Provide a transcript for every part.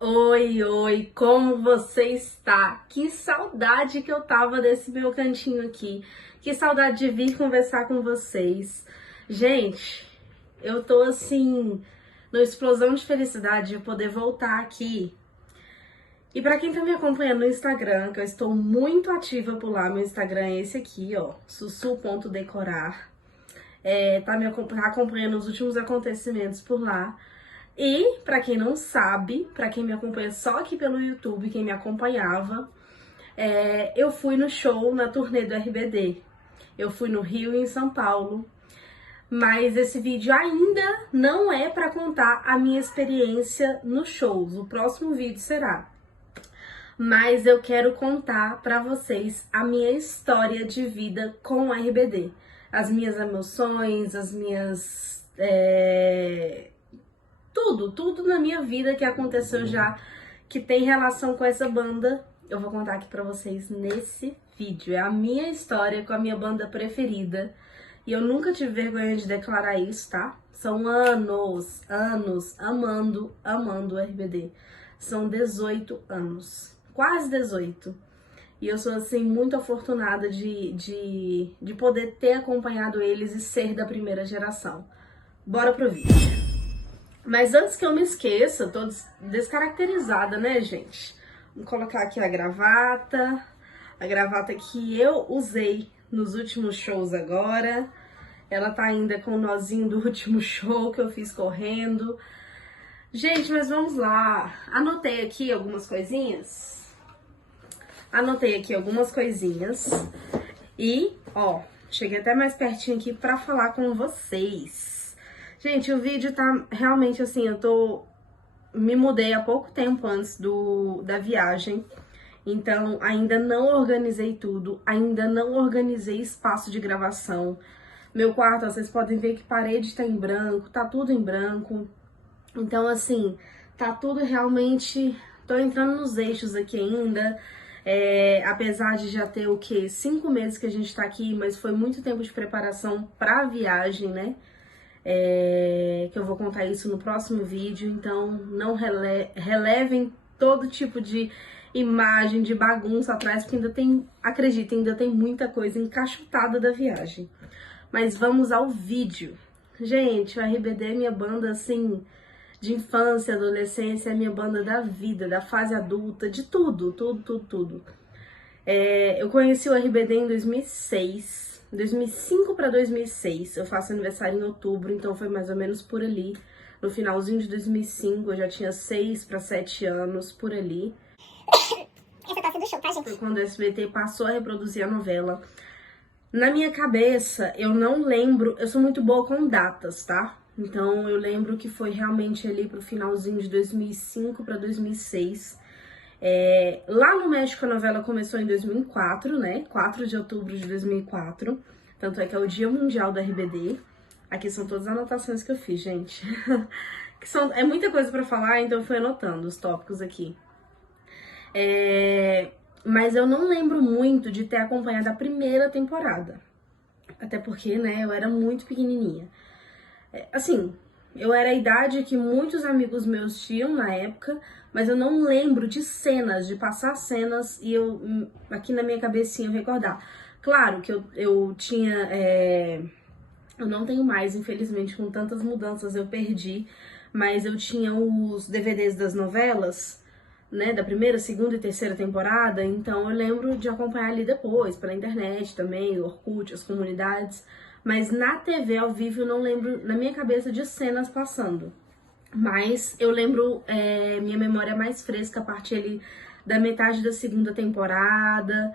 Oi, oi, como você está? Que saudade que eu tava desse meu cantinho aqui. Que saudade de vir conversar com vocês. Gente, eu tô assim, numa explosão de felicidade de poder voltar aqui. E pra quem tá me acompanhando no Instagram, que eu estou muito ativa por lá, meu Instagram é esse aqui, ó, sussu.decorar. Tá me acompanhando os últimos acontecimentos por lá. E, pra quem não sabe, pra quem me acompanha só aqui pelo YouTube, quem me acompanhava, eu fui no show na turnê do RBD. Eu fui no Rio e em São Paulo. Mas esse vídeo ainda não é pra contar a minha experiência nos shows. O próximo vídeo será. Mas eu quero contar pra vocês a minha história de vida com o RBD. As minhas emoções, as minhas tudo na minha vida que aconteceu já, que tem relação com essa banda, eu vou contar aqui pra vocês nesse vídeo. É a minha história com a minha banda preferida. E eu nunca tive vergonha de declarar isso, tá? São anos amando o RBD. São 18 anos, quase 18. E eu sou, assim, muito afortunada de poder ter acompanhado eles e ser da primeira geração. Bora pro vídeo. Mas antes que eu me esqueça, eu tô descaracterizada, né, gente? Vou colocar aqui a gravata que eu usei nos últimos shows agora. Ela tá ainda com o nozinho do último show que eu fiz correndo. Gente, mas vamos lá. Anotei aqui algumas coisinhas. E, ó, cheguei até mais pertinho aqui pra falar com vocês. Gente, o vídeo tá realmente assim, me mudei há pouco tempo antes da viagem, então ainda não organizei tudo, ainda não organizei espaço de gravação. Meu quarto, ó, vocês podem ver que parede tá em branco, tá tudo em branco. Então, assim, tá tudo realmente... Tô entrando nos eixos aqui ainda, apesar de já ter, 5 meses que a gente tá aqui, mas foi muito tempo de preparação pra viagem, né? Que eu vou contar isso no próximo vídeo, então não relevem todo tipo de imagem, de bagunça atrás, porque acreditem, ainda tem muita coisa encaixotada da viagem. Mas vamos ao vídeo. Gente, o RBD é minha banda, assim, de infância, adolescência, é minha banda da vida, da fase adulta, de tudo. Eu conheci o RBD em 2006. 2005 para 2006, eu faço aniversário em outubro, então foi mais ou menos por ali. No finalzinho de 2005, eu já tinha 6 para 7 anos, por ali. Essa tosse do show, tá, gente? Foi quando o SBT passou a reproduzir a novela. Na minha cabeça, eu não lembro, eu sou muito boa com datas, tá? Então eu lembro que foi realmente ali pro finalzinho de 2005 para 2006. Lá no México a novela começou em 2004, né? 4 de outubro de 2004. Tanto é que é o Dia Mundial do RBD. Aqui são todas as anotações que eu fiz, gente. É muita coisa pra falar, então eu fui anotando os tópicos aqui. Mas eu não lembro muito de ter acompanhado a primeira temporada. Até porque, né, eu era muito pequenininha. Assim, eu era a idade que muitos amigos meus tinham na época, mas eu não lembro de cenas, de passar cenas e eu, aqui na minha cabecinha, eu recordar. Claro que eu tinha... Eu não tenho mais, infelizmente, com tantas mudanças eu perdi, mas eu tinha os DVDs das novelas, né, da primeira, segunda e terceira temporada, então eu lembro de acompanhar ali depois, pela internet também, o Orkut, as comunidades, mas na TV ao vivo eu não lembro, na minha cabeça, de cenas passando. Mas eu lembro, minha memória mais fresca a partir ali da metade da segunda temporada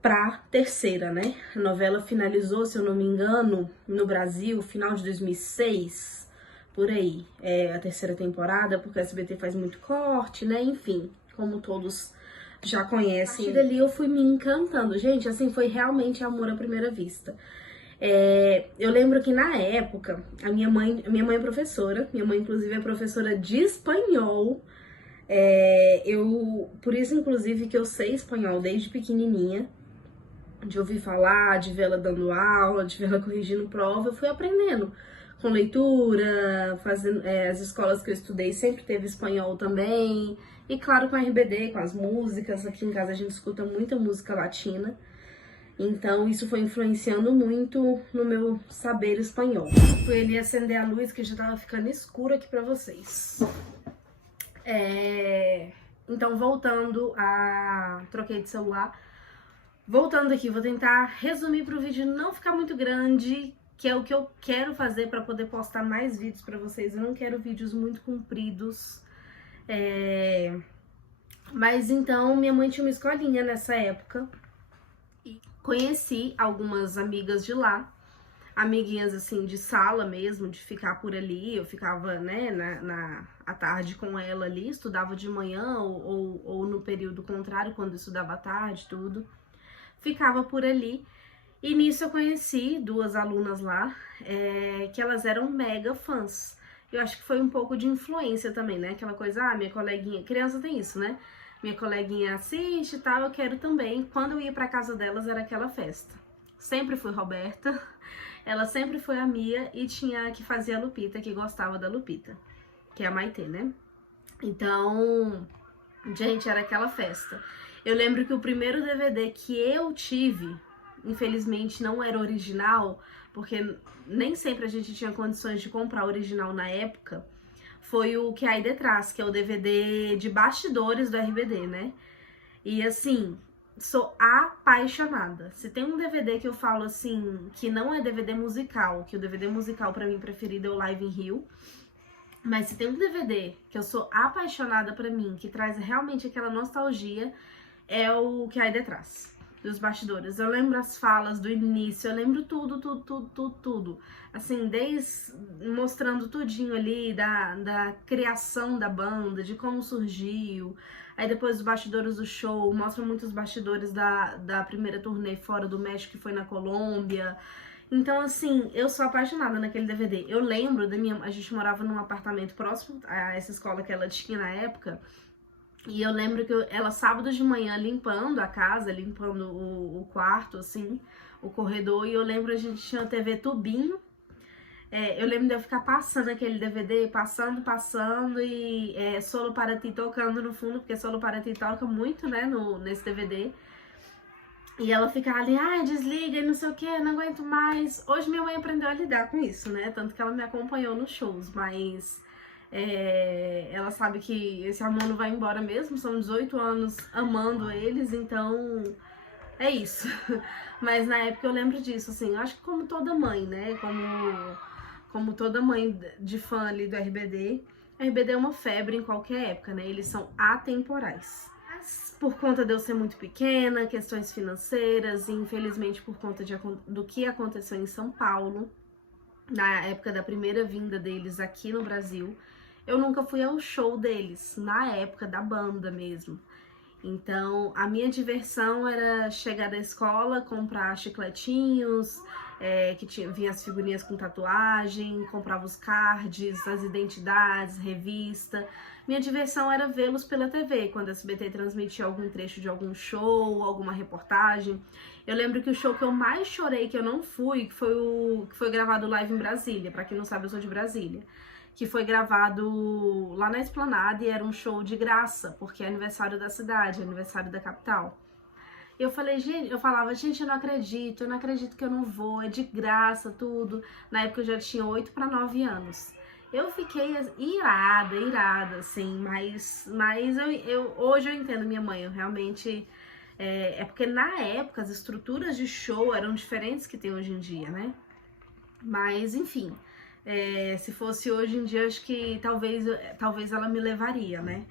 pra terceira, né? A novela finalizou, se eu não me engano, no Brasil, final de 2006, por aí. A terceira temporada, porque o SBT faz muito corte, né? Enfim, como todos já conhecem. A partir dali eu fui me encantando. Gente, assim, foi realmente amor à primeira vista. Eu lembro que na época, a minha mãe é professora, minha mãe inclusive é professora de espanhol, por isso inclusive que eu sei espanhol desde pequenininha, de ouvir falar, de ver ela dando aula, de ver ela corrigindo prova, eu fui aprendendo com leitura, fazendo, as escolas que eu estudei sempre teve espanhol também, e claro com a RBD, com as músicas, aqui em casa a gente escuta muita música latina, então isso foi influenciando muito no meu saber espanhol. Fui ali acender a luz que já tava ficando escuro aqui pra vocês. Então voltando a... troquei de celular. Voltando aqui, vou tentar resumir para o vídeo não ficar muito grande, que é o que eu quero fazer para poder postar mais vídeos para vocês. Eu não quero vídeos muito compridos. Mas então, minha mãe tinha uma escolinha nessa época. E conheci algumas amigas de lá. Amiguinhas, assim, de sala mesmo, de ficar por ali. Eu ficava, né, à tarde com ela ali, estudava de manhã ou no período contrário, quando eu estudava à tarde, tudo. Ficava por ali, e nisso eu conheci duas alunas lá, que elas eram mega fãs. Eu acho que foi um pouco de influência também, né? Aquela coisa, minha coleguinha, criança tem isso, né? Minha coleguinha assiste e tal, eu quero também. Quando eu ia pra casa delas era aquela festa. Sempre fui Roberta, ela sempre foi a Mia e tinha a que fazia a Lupita, que gostava da Lupita, que é a Maitê, né? Então, gente, era aquela festa. Eu lembro que o primeiro DVD que eu tive, infelizmente não era original, porque nem sempre a gente tinha condições de comprar original na época, foi o Que Aí Detrás, que é o DVD de bastidores do RBD, né? E assim, sou apaixonada. Se tem um DVD que eu falo assim, que não é DVD musical, que o DVD musical pra mim preferido é o Live in Rio, mas se tem um DVD que eu sou apaixonada pra mim, que traz realmente aquela nostalgia, é o Que Aí Detrás, dos bastidores. Eu lembro as falas do início, eu lembro tudo. Assim, mostrando tudinho ali da criação da banda, de como surgiu. Aí depois os bastidores do show, mostram muitos bastidores da primeira turnê fora do México, que foi na Colômbia. Então, assim, eu sou apaixonada naquele DVD. Eu lembro a gente morava num apartamento próximo a essa escola que ela tinha na época. E eu lembro que ela, sábado de manhã, limpando a casa, limpando o quarto, assim, o corredor, e eu lembro a gente tinha uma TV tubinho. Eu lembro de eu ficar passando aquele DVD, passando, e Solo Para Ti tocando no fundo, porque Solo Para Ti toca muito, né, nesse DVD. E ela ficava ali, desliga e não sei o que, não aguento mais. Hoje minha mãe aprendeu a lidar com isso, né, tanto que ela me acompanhou nos shows, mas... ela sabe que esse amor não vai embora mesmo, são 18 anos amando eles, então é isso. Mas na época eu lembro disso, assim, eu acho que como toda mãe, né, como toda mãe de fã ali do RBD, RBD é uma febre em qualquer época, né, eles são atemporais. Mas por conta de eu ser muito pequena, questões financeiras, e infelizmente por conta do que aconteceu em São Paulo, na época da primeira vinda deles aqui no Brasil, eu nunca fui ao show deles, na época da banda mesmo. Então, a minha diversão era chegar da escola, comprar chicletinhos, vinha as figurinhas com tatuagem, comprava os cards, as identidades, revista. Minha diversão era vê-los pela TV, quando a SBT transmitia algum trecho de algum show, alguma reportagem. Eu lembro que o show que eu mais chorei, que eu não fui, que foi gravado live em Brasília. Pra quem não sabe, eu sou de Brasília. Que foi gravado lá na Esplanada e era um show de graça, porque é aniversário da cidade, é aniversário da capital. Eu falava, gente, eu não acredito que eu não vou, é de graça, tudo. Na época eu já tinha 8 para 9 anos. Eu fiquei irada, assim, mas hoje eu entendo minha mãe, eu realmente... porque na época as estruturas de show eram diferentes que tem hoje em dia, né? Mas, enfim... se fosse hoje em dia, acho que talvez ela me levaria, né?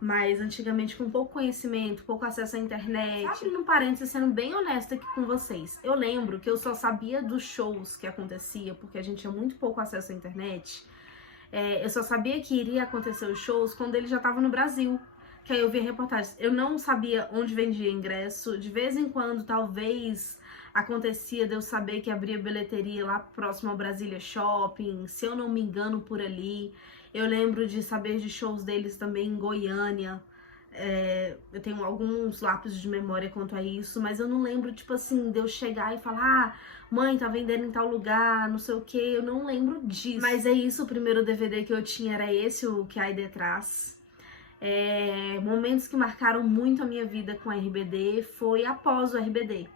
Mas antigamente, com pouco conhecimento, pouco acesso à internet... Abrindo um parênteses, sendo bem honesta aqui com vocês. Eu lembro que eu só sabia dos shows que acontecia, porque a gente tinha muito pouco acesso à internet. Eu só sabia que iria acontecer os shows quando ele já estava no Brasil. Que aí eu via reportagens. Eu não sabia onde vendia ingresso. De vez em quando, talvez... acontecia de eu saber que abria bilheteria lá próximo ao Brasília Shopping, se eu não me engano, por ali. Eu lembro de saber de shows deles também em Goiânia, Eu tenho alguns lápis de memória quanto a isso, mas eu não lembro, tipo assim, de eu chegar e falar, mãe, tá vendendo em tal lugar, não sei o que, eu não lembro disso. Mas é isso, o primeiro DVD que eu tinha era esse, o Que Aí Detrás. Momentos que marcaram muito a minha vida com a RBD foi após o RBD,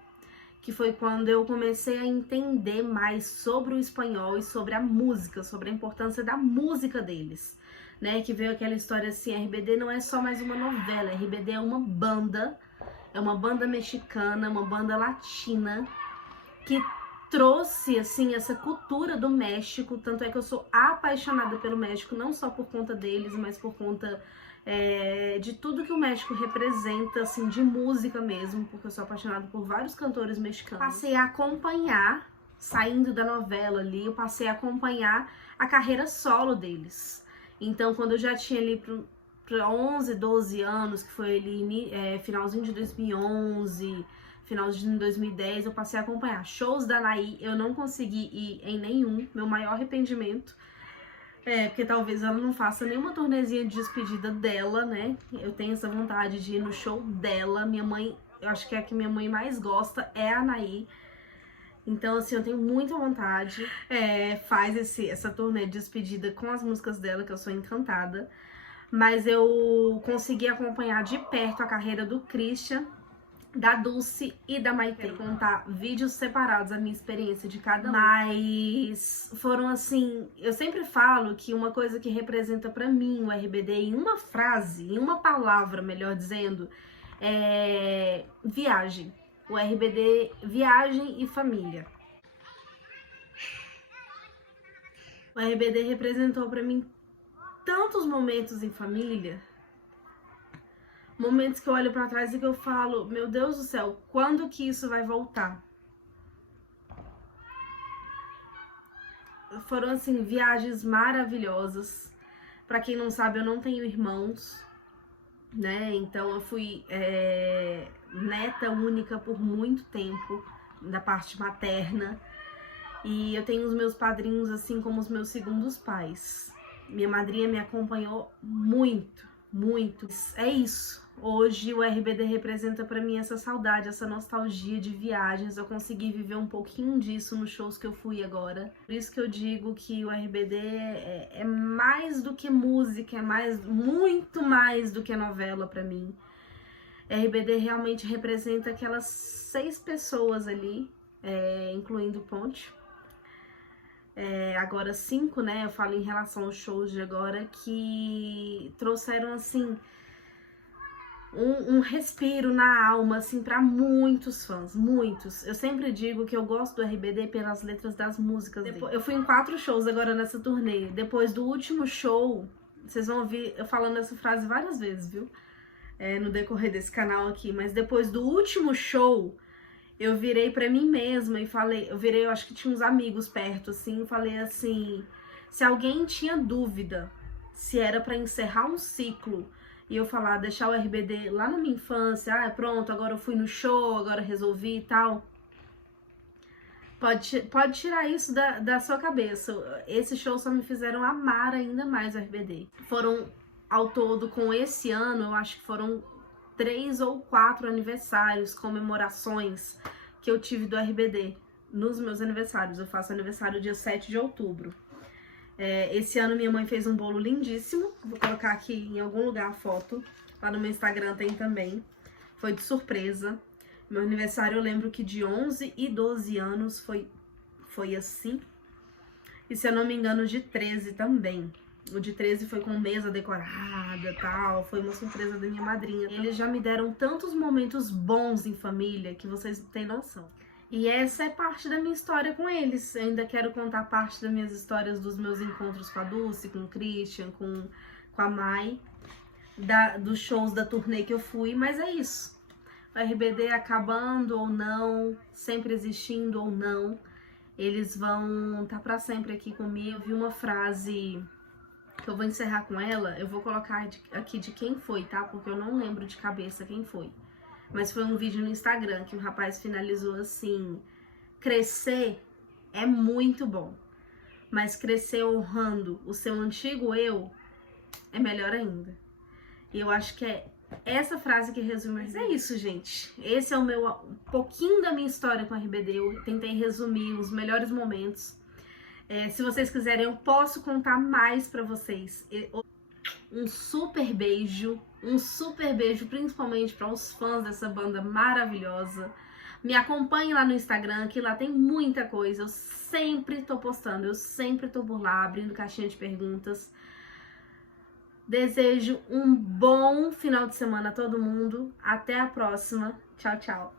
que foi quando eu comecei a entender mais sobre o espanhol e sobre a música, sobre a importância da música deles, né? Que veio aquela história assim, a RBD não é só mais uma novela, a RBD é uma banda mexicana, uma banda latina, que trouxe, assim, essa cultura do México, tanto é que eu sou apaixonada pelo México, não só por conta deles, mas por conta de tudo que o México representa, assim, de música mesmo, porque eu sou apaixonada por vários cantores mexicanos. Passei a acompanhar, saindo da novela ali, eu passei a acompanhar a carreira solo deles. Então, quando eu já tinha ali para 11, 12 anos, que foi ali finalzinho de 2011, finalzinho de 2010, eu passei a acompanhar shows da Anaí. Eu não consegui ir em nenhum, meu maior arrependimento. Porque talvez ela não faça nenhuma turnezinha de despedida dela, né? Eu tenho essa vontade de ir no show dela. Minha mãe, eu acho que é a que minha mãe mais gosta é a Anaí. Então, assim, eu tenho muita vontade. Faz essa turnê de despedida com as músicas dela, que eu sou encantada. Mas eu consegui acompanhar de perto a carreira do Christian, da Dulce e da Maitê. Quero contar vídeos separados, a minha experiência de cada um. Mas foram assim, eu sempre falo que uma coisa que representa pra mim o RBD em uma frase, em uma palavra, melhor dizendo, é viagem. O RBD, viagem e família. O RBD representou pra mim tantos momentos em família, momentos que eu olho pra trás e que eu falo, meu Deus do céu, quando que isso vai voltar? Foram, assim, viagens maravilhosas. Pra quem não sabe, eu não tenho irmãos, né? Então eu fui neta única por muito tempo, da parte materna. E eu tenho os meus padrinhos, assim, como os meus segundos pais. Minha madrinha me acompanhou muito, muito. É isso. Hoje o RBD representa pra mim essa saudade, essa nostalgia de viagens. Eu consegui viver um pouquinho disso nos shows que eu fui agora. Por isso que eu digo que o RBD é mais do que música, muito mais do que novela pra mim. RBD realmente representa aquelas 6 pessoas ali, incluindo Ponte. Agora 5, né? Eu falo em relação aos shows de agora, que trouxeram, assim, um respiro na alma, assim, pra muitos fãs, muitos. Eu sempre digo que eu gosto do RBD pelas letras das músicas dele. Eu fui em 4 shows agora nessa turnê. Depois do último show, vocês vão ouvir eu falando essa frase várias vezes, viu? No decorrer desse canal aqui. Mas depois do último show, eu virei pra mim mesma e falei, eu acho que tinha uns amigos perto, assim, e falei assim, se alguém tinha dúvida se era pra encerrar um ciclo, e eu falar, deixar o RBD lá na minha infância, pronto, agora eu fui no show, agora resolvi e tal, pode tirar isso da sua cabeça. Esses shows só me fizeram amar ainda mais o RBD. Foram, ao todo, com esse ano, eu acho que foram 3 ou 4 aniversários, comemorações que eu tive do RBD nos meus aniversários. Eu faço aniversário dia 7 de outubro. Esse ano minha mãe fez um bolo lindíssimo. Vou colocar aqui em algum lugar a foto. Lá no meu Instagram tem também. Foi de surpresa. Meu aniversário eu lembro que de 11 e 12 anos foi assim. E se eu não me engano, de 13 também. O de 13 foi com mesa decorada e tal, foi uma surpresa da minha madrinha. Eles já me deram tantos momentos bons em família que vocês não têm noção. E essa é parte da minha história com eles. Eu ainda quero contar parte das minhas histórias dos meus encontros com a Dulce, com o Christian, com a Mai, dos shows da turnê que eu fui, mas é isso. O RBD acabando ou não, sempre existindo ou não, eles vão estar pra sempre aqui comigo. Eu vi uma frase que eu vou encerrar com ela, eu vou colocar aqui de quem foi, tá? Porque eu não lembro de cabeça quem foi. Mas foi um vídeo no Instagram que o rapaz finalizou assim: crescer é muito bom, mas crescer honrando o seu antigo eu é melhor ainda. E eu acho que é essa frase que resume. Mas é isso, gente. Esse é um pouquinho da minha história com a RBD. Eu tentei resumir os melhores momentos. Se vocês quiserem, eu posso contar mais pra vocês. Um super beijo principalmente para os fãs dessa banda maravilhosa. Me acompanhe lá no Instagram, que lá tem muita coisa. Eu sempre tô postando, eu sempre tô por lá, abrindo caixinha de perguntas. Desejo um bom final de semana a todo mundo. Até a próxima. Tchau, tchau.